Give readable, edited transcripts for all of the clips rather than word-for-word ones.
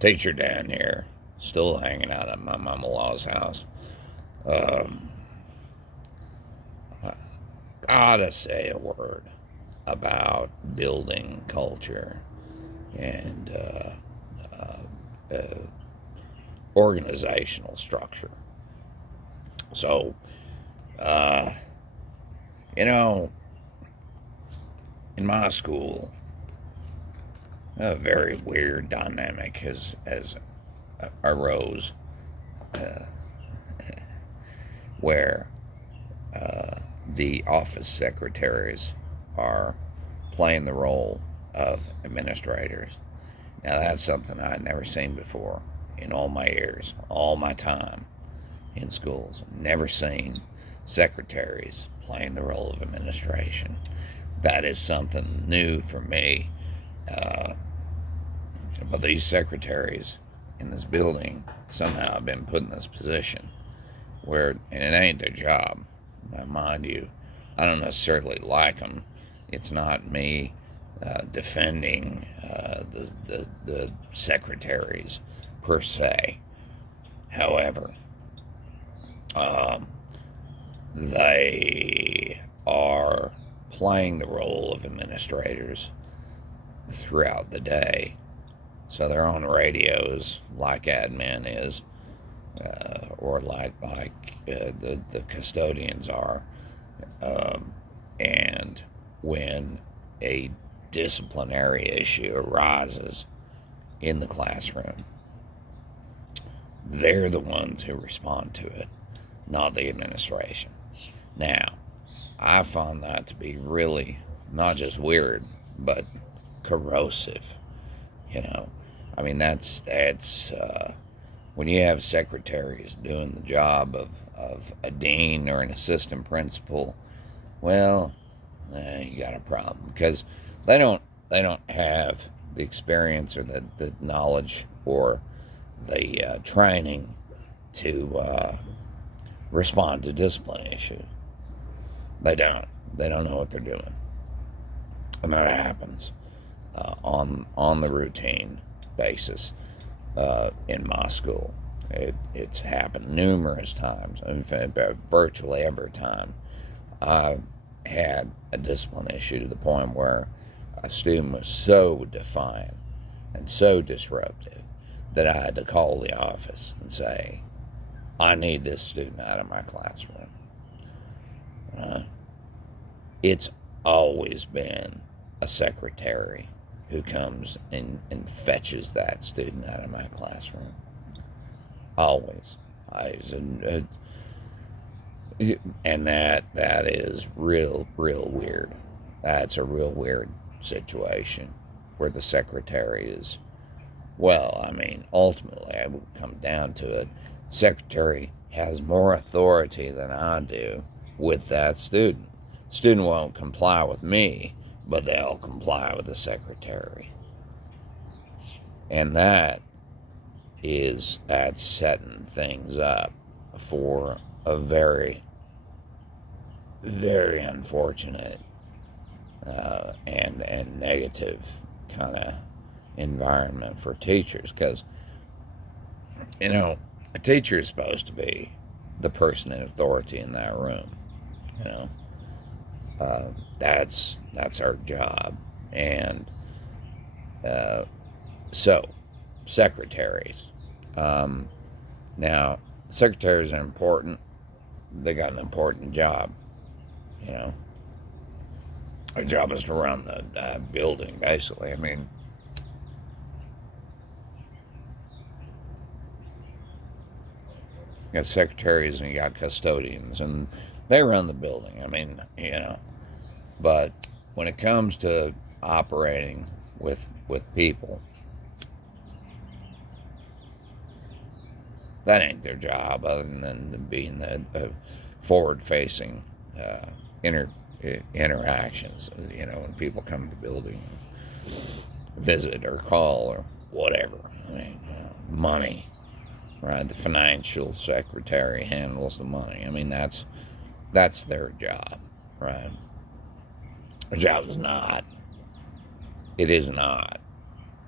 teacher down here, still hanging out at my mama-in-law's house. Um, I gotta say a word about building culture and uh, organizational structure. So, uh, you know, in my school, a very weird dynamic has arose uh, where the office secretaries are playing the role of administrators. Now, that's something I'd never seen before in all my years, all my time in schools. Never seen secretaries playing the role of administration. That is something new for me. Uh, but these secretaries in this building somehow have been put in this position where, and it ain't their job. Now, mind you, I don't necessarily like them. It's not me defending the secretaries per se. However, um, they are playing the role of administrators throughout the day. So they're on radios like admin is, or the custodians are. And when a disciplinary issue arises in the classroom, they're the ones who respond to it, not the administration. Now, I find that to be really not just weird, but corrosive. You know, I mean that's when you have secretaries doing the job of a dean or an assistant principal. Well, you got a problem because they don't have the experience or the knowledge or the training to respond to discipline issues. They don't know what they're doing, and that happens on the routine basis in my school. It's happened numerous times. In fact, virtually every time I've had a discipline issue to the point where a student was so defiant and so disruptive that I had to call the office and say, I need this student out of my classroom. It's always been a secretary who comes and fetches that student out of my classroom. Always. And that is real weird. That's a real weird situation where the secretary is, well, I mean, ultimately, I would come down to it. Secretary has more authority than I do with that student. Student won't comply with me, but they'll comply with the secretary. And that's setting things up for a very, very unfortunate and negative kind of environment for teachers, because a teacher is supposed to be the person in authority in that room. you know that's our job. And so secretaries, now secretaries are important. They got an important job. you know Our job is to run the building, basically. I mean, you got secretaries and you got custodians, and they run the building. I mean, but when it comes to operating with people, that ain't their job, other than being the forward-facing interactions. When people come to the building, visit or call or whatever. I mean, money, right? The financial secretary handles the money. I mean, that's their job, right? Our job is not. It is not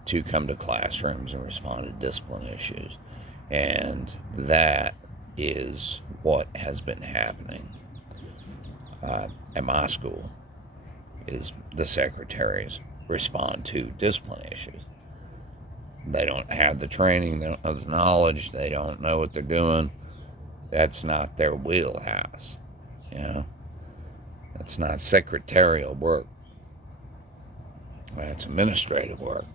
to come to classrooms and respond to discipline issues. And that is what has been happening at my school, is the secretaries respond to discipline issues. They don't have the training, they don't have the knowledge, they don't know what they're doing. That's not their wheelhouse, you know. That's not secretarial work. That's administrative work.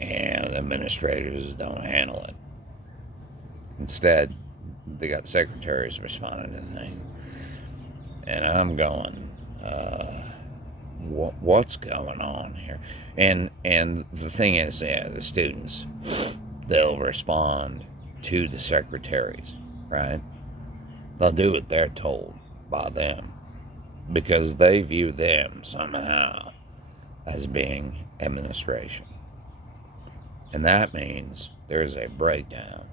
And administrators don't handle it. Instead, they got secretaries responding to things. And I'm going, what's going on here? And the thing is, yeah, the students, they'll respond to the secretaries, right? They'll do what they're told by them because they view them somehow as being administration. And that means there's a breakdown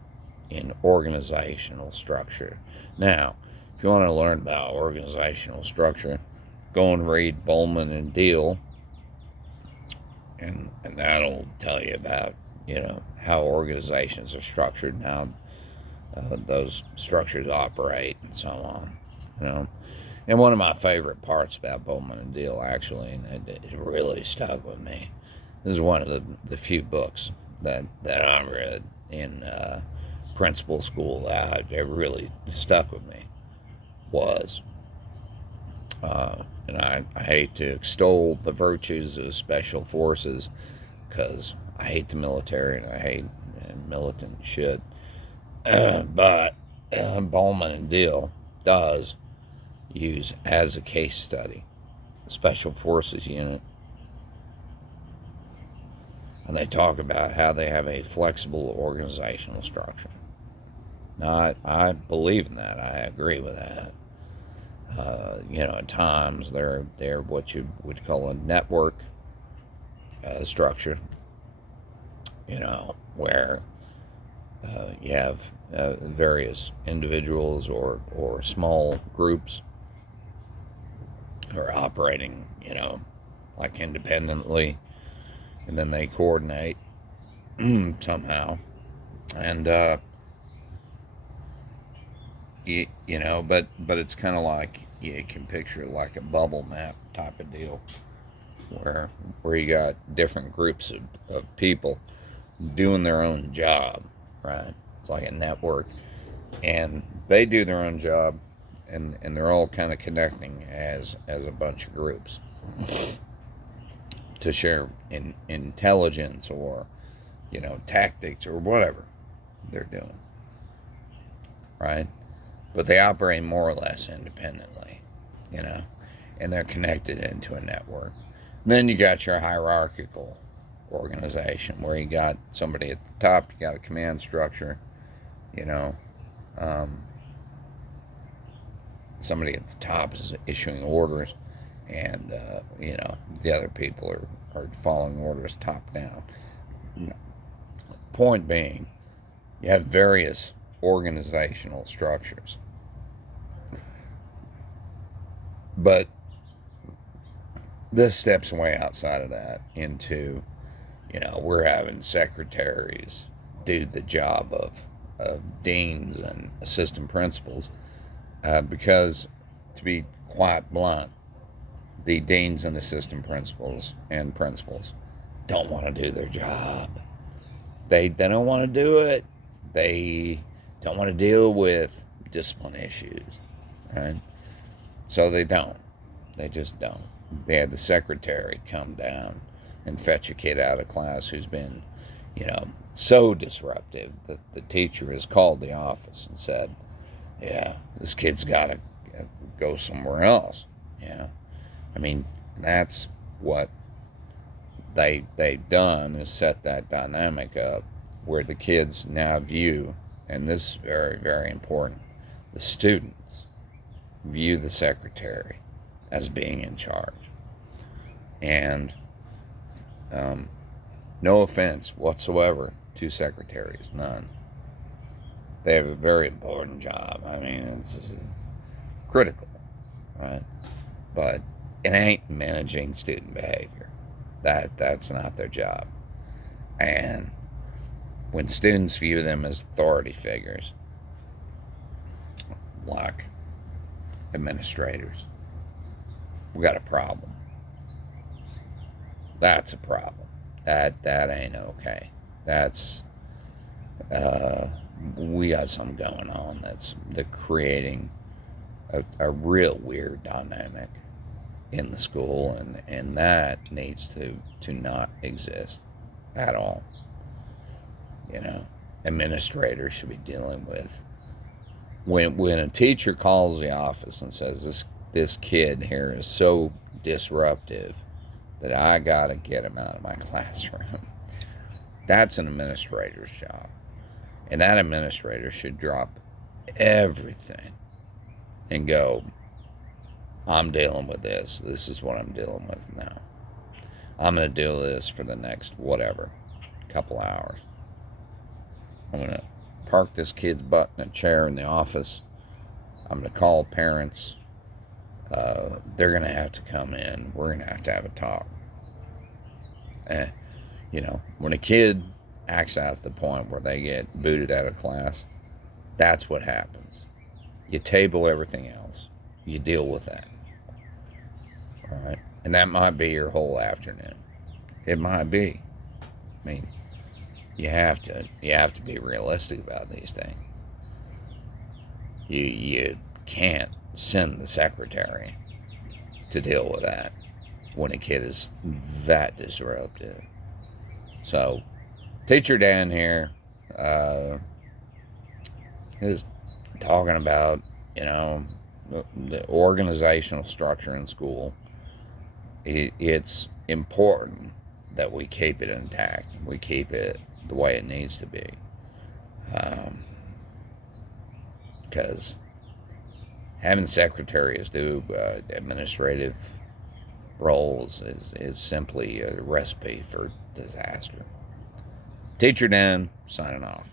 in organizational structure. Now, if you want to learn about organizational structure, go and read Bolman Deal, and that'll tell you about, how organizations are structured and how those structures operate and so on. And one of my favorite parts about Bolman Deal, actually, and it really stuck with me, this is one of the few books that I read in principal school that it really stuck with me, was, and I hate to extol the virtues of special forces because I hate the military and I hate militant shit, but Bolman Deal does use as a case study Special Forces unit, and they talk about how they have a flexible organizational structure. Now, I believe in that. I agree with that. At times they're what you would call a network structure, where you have various individuals or small groups who are operating, like independently, and then they coordinate somehow. And but it's kind of like you can picture like a bubble map type of deal, where you got different groups of people doing their own job, right? It's like a network, and they do their own job, and they're all kind of connecting as a bunch of groups to share intelligence or tactics or whatever they're doing, right? But they operate more or less independently, and they're connected into a network. And then you got your hierarchical organization, where you got somebody at the top, you got a command structure, somebody at the top is issuing orders, and the other people are following orders top down. Point being, you have various organizational structures, but this steps way outside of that into, we're having secretaries do the job of deans and assistant principals, because, to be quite blunt, the deans and assistant principals and principals don't want to do their job. They don't want to do it. They don't want to deal with discipline issues, right? So they don't. They just don't. They had the secretary come down and fetch a kid out of class who's been, so disruptive that the teacher has called the office and said, yeah, this kid's got to go somewhere else. I mean, that's what they've done, is set that dynamic up where the kids now view, and this is very, very important, the students view the secretary as being in charge. And no offense whatsoever to secretaries, none. They have a very important job. I mean, it's critical, right? But it ain't managing student behavior. That's not their job. And when students view them as authority figures, like administrators, we got a problem. That's a problem. That ain't okay. That's we got something going on that's creating a real weird dynamic in the school, and that needs to not exist at all. You know, administrators should be dealing with when a teacher calls the office and says this kid here is so disruptive that I gotta get him out of my classroom. That's an administrator's job, and that administrator should drop everything and go, I'm dealing with this. This is what I'm dealing with now. I'm going to deal with this for the next whatever, couple hours. I'm going to park this kid's butt in a chair in the office. I'm going to call parents. They're going to have to come in. We're going to have a talk. When a kid acts out to the point where they get booted out of class, that's what happens. You table everything else. You deal with that. All right? And that might be your whole afternoon. It might be. I mean, you have to be realistic about these things. You can't send the secretary to deal with that when a kid is that disruptive. So, Teacher Dan here is talking about, the organizational structure in school. It's important that we keep it intact. We keep it the way it needs to be. Because having secretaries do administrative roles is simply a recipe for disaster. Teacher Dan, signing off.